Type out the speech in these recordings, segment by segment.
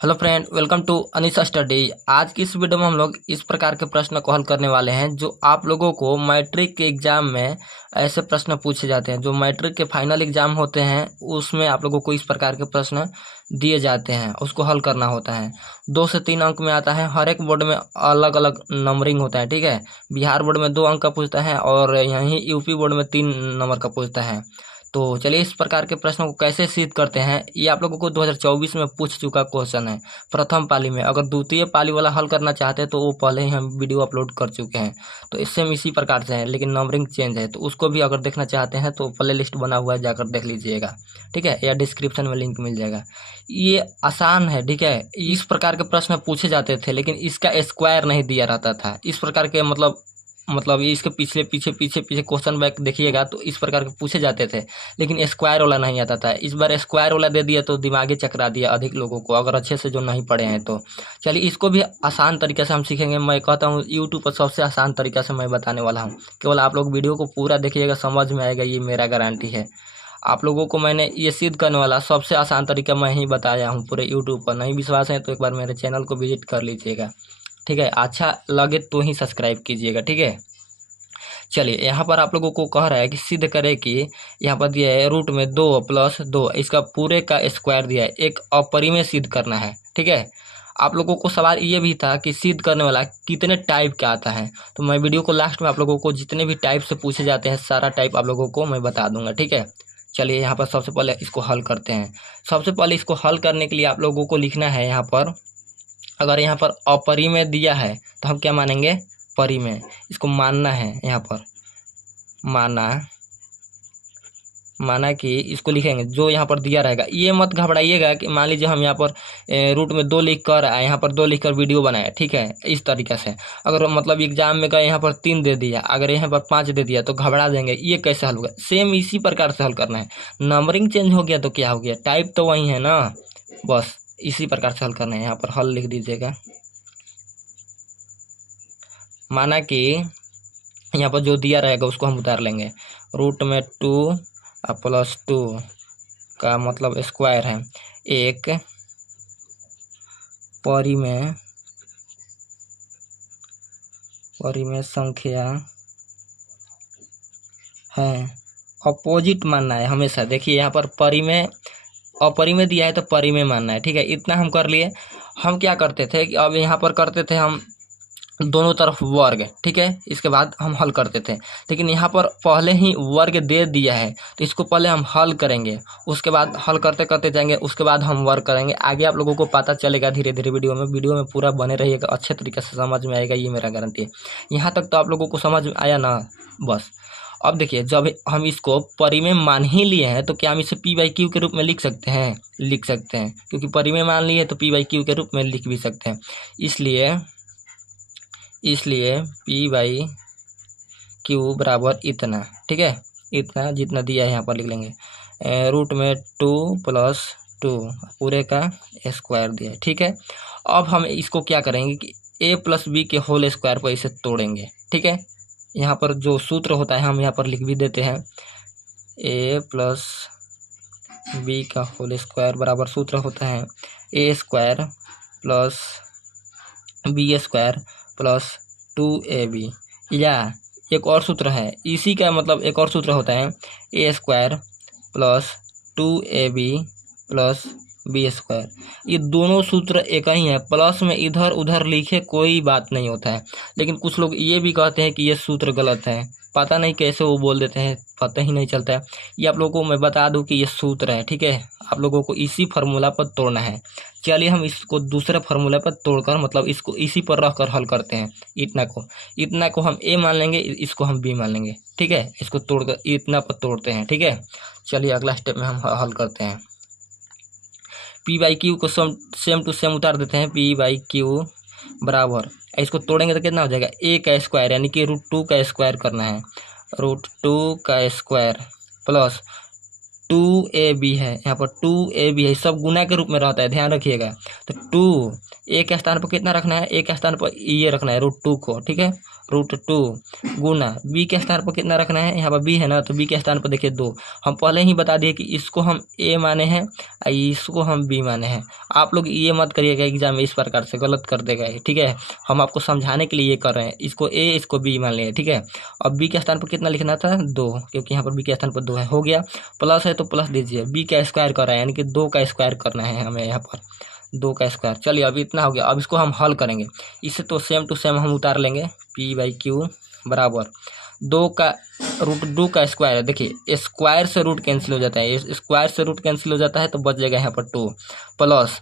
Hello friend, welcome to Anisha study. आज की इस वीडियो में हम लोग इस प्रकार के प्रश्न को हल करने वाले हैं जो आप लोगों को मैट्रिक के एग्जाम में ऐसे प्रश्न पूछे जाते हैं। जो मैट्रिक के फाइनल एग्जाम होते हैं उसमें आप लोगों को इस प्रकार के प्रश्न दिए जाते हैं, उसको हल करना होता है। 2 से 3 अंक में आता है। हर एक बोर्ड में अलग अलग नंबरिंग होता है, ठीक है। बिहार बोर्ड में 2 अंक का पूछता है और यहीं यूपी बोर्ड में 3 नंबर का पूछता है। तो चलिए इस प्रकार के प्रश्नों को कैसे सिद्ध करते हैं, ये आप लोगों को 2024 में पूछ चुका क्वेश्चन है प्रथम पाली में। अगर द्वितीय पाली वाला हल करना चाहते हैं तो वो पहले ही हम वीडियो अपलोड कर चुके हैं। तो इससे हम इसी प्रकार से हैं, लेकिन नंबरिंग चेंज है, तो उसको भी अगर देखना चाहते हैं तो प्ले लिस्ट बना हुआ है, जाकर देख लीजिएगा, ठीक है, या डिस्क्रिप्शन में लिंक मिल जाएगा। ये आसान है, ठीक है। इस प्रकार के प्रश्न पूछे जाते थे लेकिन इसका स्क्वायर नहीं दिया रहता था। इस प्रकार के मतलब ये इसके पीछे पीछे पीछे पीछे क्वेश्चन बैक देखिएगा तो इस प्रकार के पूछे जाते थे, लेकिन स्क्वायर वाला नहीं आता था। इस बार स्क्वायर वाला दे दिया तो दिमागी चकरा दिया अधिक लोगों को, अगर अच्छे से जो नहीं पढ़े हैं तो। चलिए इसको भी आसान तरीके से हम सीखेंगे। मैं कहता हूँ यूट्यूब पर सबसे आसान तरीका से मैं बताने वाला हूँ। केवल आप लोग वीडियो को पूरा देखिएगा, समझ में आएगा, ये मेरा गारंटी है। आप लोगों को मैंने ये सिद्ध करने वाला सबसे आसान तरीका मैं ही बताया हूँ पूरे यूट्यूब पर। नहीं विश्वास है तो एक बार मेरे चैनल को विजिट कर लीजिएगा, ठीक है। अच्छा लगे तो ही सब्सक्राइब कीजिएगा, ठीक है। चलिए यहाँ पर आप लोगों को कह रहा है कि सिद्ध करें कि यहाँ पर दिया है रूट में 2 + 2, इसका पूरे का स्क्वायर दिया है, एक अपरिमेय सिद्ध करना है, ठीक है। आप लोगों को सवाल ये भी था कि सिद्ध करने वाला कितने टाइप का आता है। तो मैं वीडियो को लास्ट में आप लोगों को जितने भी टाइप से पूछे जाते हैं सारा टाइप आप लोगों को मैं बता दूंगा, ठीक है। चलिए यहाँ पर सबसे पहले इसको हल करते हैं। सबसे पहले इसको हल करने के लिए आप लोगों को लिखना है यहाँ पर, अगर यहाँ पर अपरिमेय दिया है तो हम क्या मानेंगे, परिमेय। इसको मानना है, यहाँ पर माना कि इसको लिखेंगे जो यहाँ पर दिया रहेगा। ये मत घबराइएगा कि मान लीजिए हम यहाँ पर रूट में 2 लिख कर आए, यहाँ पर 2 लिख कर वीडियो बनाए, ठीक है। इस तरीके से अगर मतलब एग्जाम में गए यहाँ पर 3 दे दिया, अगर यहाँ पर 5 दे दिया तो घबरा देंगे, ये कैसे हल होगा। सेम इसी प्रकार से हल करना है। नंबरिंग चेंज हो गया तो क्या हो गया, टाइप तो वही है ना, बस इसी प्रकार से हल करना है। यहाँ पर हल लिख दीजिएगा। माना कि यहाँ पर जो दिया रहेगा उसको हम उतार लेंगे। रूट में 2 + 2 का मतलब स्क्वायर है। एक परिमेय संख्या है। अपोजिट मानना है हमेशा। देखिए यहाँ पर परिमेय अपरिमेय दिया है तो परिमेय मानना है, ठीक है। इतना हम कर लिए। हम क्या करते थे कि अब यहाँ पर करते थे हम दोनों तरफ वर्ग, ठीक है। इसके बाद हम हल करते थे, लेकिन यहाँ पर पहले ही वर्ग दे दिया है तो इसको पहले हम हल करेंगे, उसके बाद हल करते करते जाएंगे, उसके बाद हम वर्ग करेंगे। आगे आप लोगों को पता चलेगा धीरे धीरे वीडियो में पूरा बने रहिएगा, अच्छे तरीके से समझ में आएगा, ये मेरा गारंटी है। यहाँ तक तो आप लोगों को समझ में आया ना, बस। अब देखिए जब हम इसको परिमेय मान ही लिए हैं तो क्या हम इसे P/Q के रूप में लिख सकते हैं, लिख सकते हैं, क्योंकि परिमेय मान लिए तो P/Q के रूप में लिख भी सकते हैं। इसलिए P/Q बराबर इतना, ठीक है। इतना जितना दिया है यहाँ पर लिख लेंगे। रूट में 2 + 2 पूरे का स्क्वायर दिया है, ठीक है। अब हम इसको क्या करेंगे कि a + b के होल स्क्वायर पर इसे तोड़ेंगे, ठीक है। यहाँ पर जो सूत्र होता है हम यहाँ पर लिख भी देते हैं। a + b का होल स्क्वायर बराबर सूत्र होता है a² + b² + 2ab। या एक और सूत्र है, इसी का मतलब एक और सूत्र होता है a² + 2ab + b²। ये दोनों सूत्र एक ही है, प्लस में इधर उधर लिखे कोई बात नहीं होता है। लेकिन कुछ लोग ये भी कहते हैं कि ये सूत्र गलत है, पता नहीं कैसे वो बोल देते हैं, पता ही नहीं चलता है। ये आप लोगों को मैं बता दूं कि ये सूत्र है, ठीक है। आप लोगों को इसी फार्मूला पर तोड़ना है। चलिए हम इसको दूसरे फार्मूला पर तोड़कर मतलब इसको इसी पर रख कर हल करते हैं। इतना को हम a मान लेंगे, इसको हम b मान लेंगे, ठीक है। इसको तोड़कर इतना पर तोड़ते हैं, ठीक है। चलिए अगला स्टेप में हम हल करते हैं। P/Q को सेम टू सेम उतार देते हैं। P/Q बराबर, इसको तोड़ेंगे तो कितना हो जाएगा, a का स्क्वायर, यानी कि √2 का स्क्वायर करना है। √2 का स्क्वायर + 2ab है, यहाँ पर 2ab है, सब गुना के रूप में रहता है, ध्यान रखिएगा। तो 2 a के स्थान पर कितना रखना है, a के स्थान पर ये रखना है √2 को, ठीक है। √2 गुना बी के स्थान पर कितना रखना है, यहाँ पर बी है ना, तो बी के स्थान पर देखिए 2। हम पहले ही बता दिए कि इसको हम ए माने हैं और इसको हम बी माने हैं। आप लोग ये मत करिएगा एग्जाम में इस प्रकार से, गलत कर देगा ये, ठीक है। हम आपको समझाने के लिए ये कर रहे हैं, इसको ए इसको बी मान लिए, ठीक है। अब बी के स्थान पर कितना लिखना था, 2, क्योंकि यहाँ पर बी के स्थान पर 2 है, हो गया। प्लस है तो प्लस दीजिए, बी का स्क्वायर कर रहा है यानी कि 2 का स्क्वायर करना है हमें यहाँ पर, 2 का स्क्वायर। चलिए अब इतना हो गया। अब इसको हम हल करेंगे, इसे तो सेम टू सेम हम उतार लेंगे। P/Q बराबर 2 का √2 का स्क्वायर है। देखिए स्क्वायर से रूट कैंसिल हो जाता है, स्क्वायर से रूट कैंसिल हो जाता है तो बच जाएगा यहाँ पर 2, प्लस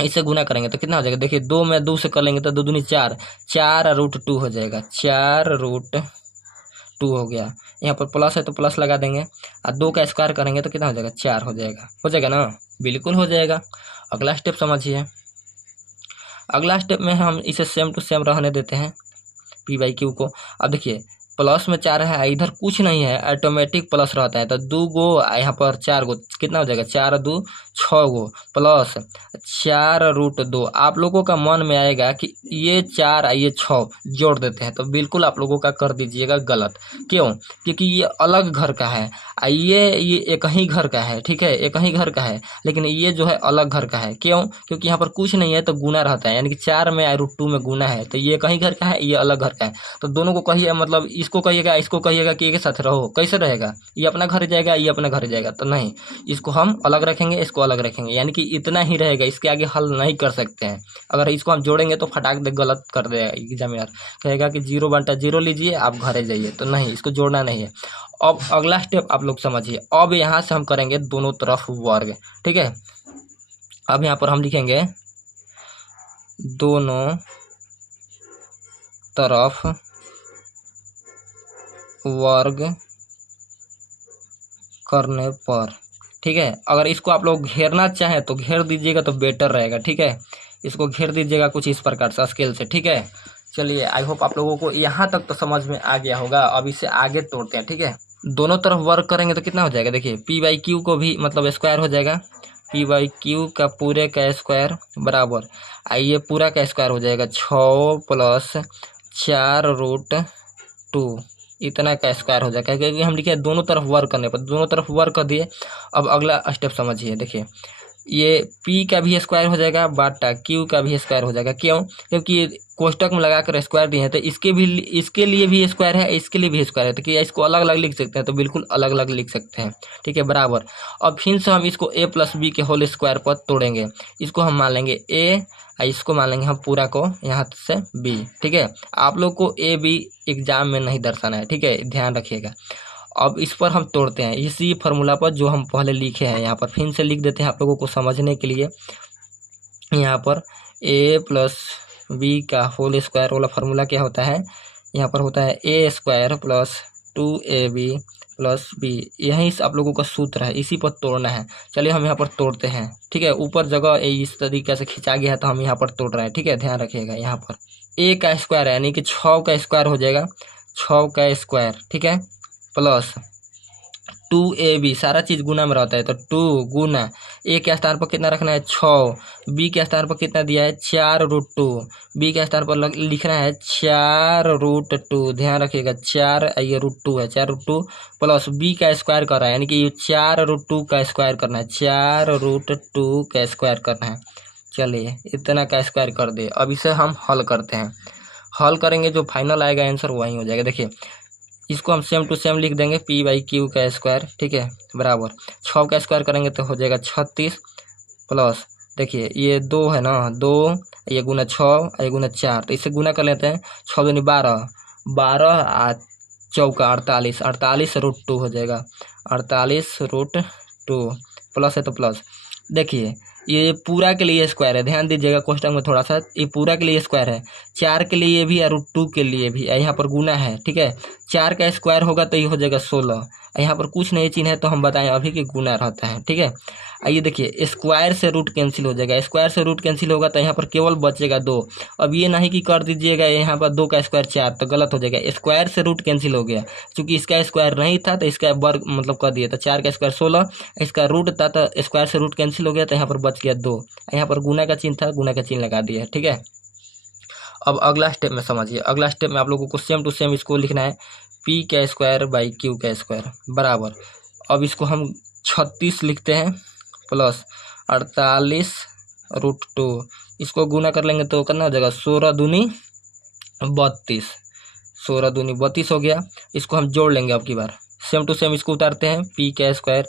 इसे गुना करेंगे तो कितना हो जाएगा, देखिए 2 में 2 से कर लेंगे तो 2 दूनी 4, 4√2 हो जाएगा, 4√2 हो गया। यहाँ पर प्लस है तो प्लस लगा देंगे और 2 का स्क्वायर करेंगे तो कितना हो जाएगा, 4 हो जाएगा ना, बिल्कुल हो जाएगा। अगला स्टेप समझिए। अगला स्टेप में हम इसे सेम टू सेम रहने देते हैं P/Q को। अब देखिए प्लस में 4 है, इधर कुछ नहीं है, ऑटोमेटिक प्लस रहता है, तो 2 गो यहाँ पर 4 गो कितना हो जाएगा, 4 2 6 गो प्लस 4√2। आप लोगों का मन में आएगा कि ये 4 ये 6 जोड़ देते हैं, तो बिल्कुल आप लोगों का कर दीजिएगा गलत। क्यों, क्योंकि ये अलग घर का है, ये एक ही घर का है, ठीक है, एक ही घर का है, लेकिन ये जो है अलग घर का है। क्यों, क्योंकि यहाँ पर कुछ नहीं है तो गुना रहता है, यानी कि 4 में √2 में गुना है, तो ये कहीं घर का है, ये अलग घर का है। तो दोनों को कहिए, मतलब इसको कहिएगा इसको कहिएगा कि एक साथ रहो, कैसे रहेगा, ये अपना घर जाएगा ये अपना घर जाएगा, तो नहीं, इसको हम अलग रखेंगे इसको अलग रखेंगे, यानी कि इतना ही रहेगा, इसके आगे हल नहीं कर सकते हैं। अगर इसको हम जोड़ेंगे तो फटाक दे गलत कर देगा एग्जामिनर, कहेगा कि 0/0 लीजिए आप घरे जाइए, तो नहीं, इसको जोड़ना नहीं है। अब अगला स्टेप आप लोग समझिए। अब यहाँ से हम करेंगे दोनों तरफ वर्ग, ठीक है। अब यहाँ पर हम लिखेंगे दोनों तरफ वर्ग करने पर, ठीक है। अगर इसको आप लोग घेरना चाहें तो घेर दीजिएगा तो बेटर रहेगा, ठीक है। इसको घेर दीजिएगा कुछ इस प्रकार से स्केल से, ठीक है। चलिए आई होप आप लोगों को यहाँ तक तो समझ में आ गया होगा। अब इसे आगे तोड़ते हैं, ठीक है। दोनों तरफ वर्ग करेंगे तो कितना हो जाएगा, देखिए P/Q को भी मतलब स्क्वायर हो जाएगा, P/Q का पूरे का स्क्वायर बराबर ये पूरा का स्क्वायर हो जाएगा 6 प्लस 4√2, इतना का स्क्वायर हो जाएगा, क्योंकि हम लिखे दोनों तरफ वर्क करने पर, दोनों तरफ वर्क कर दिए। अब अगला स्टेप समझिए, देखिए ये P का भी स्क्वायर हो जाएगा बाटा Q का भी स्क्वायर हो जाएगा। क्यों, क्योंकि कोष्टक में लगाकर स्क्वायर दिए हैं, तो इसके लिए भी स्क्वायर है, इसके लिए भी स्क्वायर है, तो क्या इसको अलग अलग लिख सकते हैं, तो बिल्कुल अलग अलग लिख सकते हैं, ठीक है, बराबर। अब फिर से हम इसको a + b के होल स्क्वायर पर तोड़ेंगे, इसको हम मान लेंगे a और इसको मान लेंगे हम पूरा को यहाँ से b, ठीक है। आप लोग को a b एग्जाम में नहीं दर्शाना है, ठीक है, ध्यान रखिएगा। अब इस पर हम तोड़ते हैं इसी फार्मूला पर जो हम पहले लिखे हैं, यहाँ पर फिर से लिख देते हैं आप लोगों को समझने के लिए। यहाँ पर a + b का होल स्क्वायर वाला फार्मूला क्या होता है, यहाँ पर होता है a² + 2ab + b, यही से आप लोगों का सूत्र है, इसी पर तोड़ना है। चलिए हम यहाँ पर तोड़ते हैं, ठीक है। ऊपर जगह इस तरीके से खिंचा गया है तो हम यहाँ पर तोड़ रहे हैं, ठीक है, ध्यान रखिएगा। यहाँ पर a का स्क्वायर है यानी कि 6 का स्क्वायर हो जाएगा, 6 का स्क्वायर, ठीक है, प्लस 2ab, सारा चीज गुना में रहता है तो 2 गुना a के स्थान पर कितना रखना है 6, b के स्थान पर कितना दिया है 4√2, b के स्थान पर लिखना है 4√2, ध्यान रखिएगा 4 ये √2 है, 4√2 प्लस b का स्क्वायर कर रहा है, यानी कि 4√2 का स्क्वायर करना है, 4√2 का स्क्वायर करना है। चलिए इतना का स्क्वायर कर दे। अब इसे हम हल करते हैं, हल करेंगे जो फाइनल आएगा आंसर वही हो जाएगा। देखिए इसको हम सेम टू सेम लिख देंगे P/Q का स्क्वायर, ठीक है, बराबर 6 का स्क्वायर करेंगे तो हो जाएगा 36 प्लस, देखिए ये 2 है ना, 2 ये गुना 6 ये गुना 4, तो इसे गुना कर लेते हैं, 6 दूनी 12, 12 और 4 48, 48√2 हो जाएगा, 48√2 प्लस है तो प्लस। देखिए ये पूरा के लिए स्क्वायर है, ध्यान दीजिएगा कोष्टक में थोड़ा सा, ये पूरा के लिए स्क्वायर है, 4 के लिए भी और √2 के लिए भी, यहाँ पर गुना है, ठीक है। 4 का स्क्वायर होगा तो ये हो जाएगा 16, यहाँ पर कुछ नहीं चिन्ह है तो हम बताएं अभी कि गुना रहता है, ठीक है। आइए देखिए स्क्वायर से रूट कैंसिल हो जाएगा, स्क्वायर से रूट कैंसिल होगा तो यहाँ पर केवल बचेगा 2। अब ये नहीं कि कर दीजिएगा यहाँ पर 2 का स्क्वायर 4, तो गलत हो जाएगा, स्क्वायर से रूट कैंसिल हो गया, क्योंकि इसका स्क्वायर नहीं था तो इसका वर्ग मतलब कर दिया, तो 4 का स्क्वायर 16, इसका रूट था तो स्क्वायर से रूट कैंसिल हो गया तो यहाँ पर बच गया 2, यहाँ पर गुना का चिन्ह था, गुना का चिन्ह लगा दिया, ठीक है। अब अगला स्टेप में समझिए, अगला स्टेप में आप लोगों को सेम टू सेम इसको लिखना है, पी का स्क्वायर बाई क्यू का स्क्वायर बराबर। अब इसको हम 36 लिखते हैं प्लस 48√2, इसको गुना कर लेंगे तो कितना हो जाएगा, 16 दूनी 32, 16 दूनी 32 हो गया। इसको हम जोड़ लेंगे अब की बार, सेम टू सेम इसको उतारते हैं, पी का स्क्वायर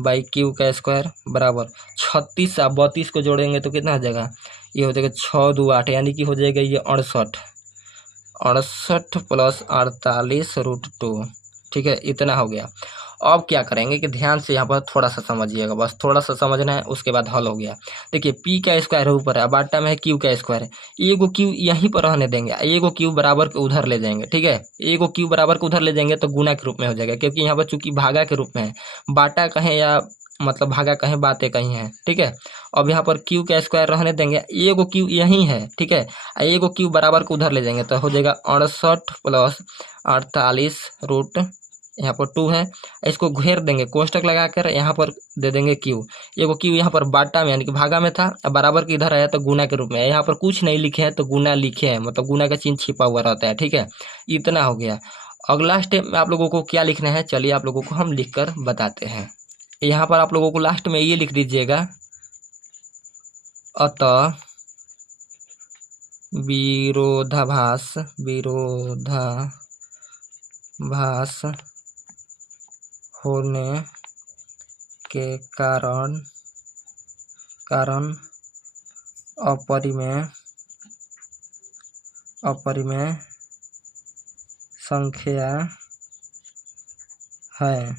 बाई क्यू का स्क्वायर बराबर 36 से 32 को जोड़ेंगे तो कितना हो जाएगा, ये हो जाएगा 6 2 8, यानी कि हो जाएगा ये 68, 68 प्लस 48√2। ठीक है, इतना हो गया। अब क्या करेंगे कि ध्यान से यहाँ पर थोड़ा सा समझिएगा, बस थोड़ा सा समझना है, उसके बाद हल हो गया। देखिए पी का स्क्वायर है ऊपर है, बाटा में है क्यू का स्क्वायर है, एगो क्यू यहीं पर रहने देंगे, एगो क्यू बराबर के उधर ले जाएंगे। ठीक है, एगो क्यू बराबर के उधर ले जाएंगे तो गुना के रूप में हो जाएगा, क्योंकि यहाँ पर चूंकि भागा के रूप में है, बाटा कहें या मतलब भागा कहें, बातें कहीं हैं। ठीक है, अब यहाँ पर क्यू का स्क्वायर रहने देंगे, एगो क्यू यहीं है। ठीक है, एगो क्यू बराबर को उधर ले जाएंगे तो हो जाएगा 68 प्लस 48 यहाँ पर 2 है, इसको घेर देंगे कोष्टक लगाकर, यहाँ पर दे देंगे क्यू, एगो क्यू यहाँ पर बाटा में यानी कि भागा में था, अब बराबर के इधर आया तो गुना के रूप में, यहाँ पर कुछ नहीं लिखे हैं तो गुना लिखे हैं, मतलब गुना का चिन्ह छिपा हुआ रहता है। ठीक है, इतना हो गया। अगला स्टेप में आप लोगों को क्या लिखना है, चलिए आप लोगों को हम लिख कर बताते हैं। यहाँ पर आप लोगों को लास्ट में ये लिख दीजिएगा, अतः विरोधाभास होने के कारण अपरिमेय संख्या है।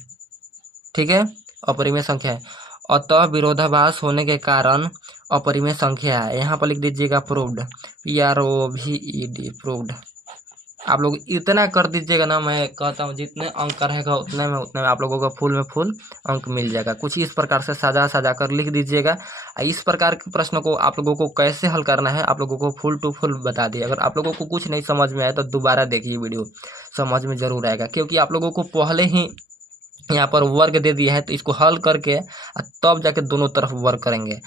ठीक है, अपरिमेय संख्या है, अतः विरोधाभास होने के कारण अपरिमेय संख्या है। यहाँ पर लिख दीजिएगा प्रूव्ड, PROVED प्रूव्ड। आप लोग इतना कर दीजिएगा ना, मैं कहता हूँ जितने अंक रहेगा उतने में आप लोगों को फुल में फुल अंक मिल जाएगा। कुछ इस प्रकार से सजा कर लिख दीजिएगा। इस प्रकार के प्रश्न को आप लोगों को कैसे हल करना है आप लोगों को फुल टू फुल बता दिया। अगर आप लोगों को कुछ नहीं समझ में आया तो दोबारा देखिए वीडियो, समझ में जरूर आएगा, क्योंकि आप लोगों को पहले ही यहाँ पर वर्ग दे दिया है, तो इसको हल करके तब जाके दोनों तरफ वर्ग करेंगे।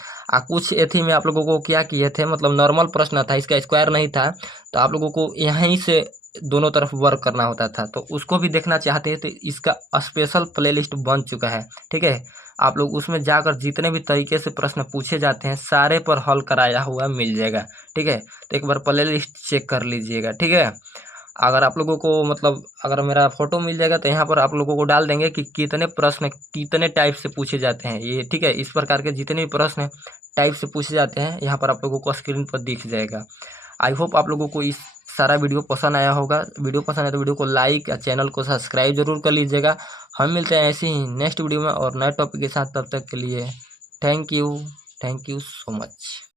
कुछ एथी में आप लोगों को क्या किए थे, मतलब नॉर्मल प्रश्न था, इसका स्क्वायर नहीं था, तो आप लोगों को यहीं से दोनों तरफ वर्क करना होता था। तो उसको भी देखना चाहते हैं तो इसका स्पेशल प्लेलिस्ट बन चुका है। ठीक है, आप लोग उसमें जाकर जितने भी तरीके से प्रश्न पूछे जाते हैं सारे पर हल कराया हुआ मिल जाएगा। ठीक है, तो एक बार प्लेलिस्ट चेक कर लीजिएगा। ठीक है, अगर आप लोगों को मतलब अगर मेरा फोटो मिल जाएगा तो यहाँ पर आप लोगों को डाल देंगे कि कितने प्रश्न कितने टाइप से पूछे जाते हैं ये। ठीक है, इस प्रकार के जितने भी प्रश्न टाइप से पूछे जाते हैं यहाँ पर आप लोगों को स्क्रीन पर दिख जाएगा। आई होप आप लोगों को इस सारा वीडियो पसंद आया होगा। वीडियो पसंद आया तो वीडियो को लाइक या चैनल को सब्सक्राइब जरूर कर लीजिएगा। हम मिलते हैं ऐसे ही नेक्स्ट वीडियो में और नए टॉपिक के साथ। तब तक के लिए थैंक यू सो मच।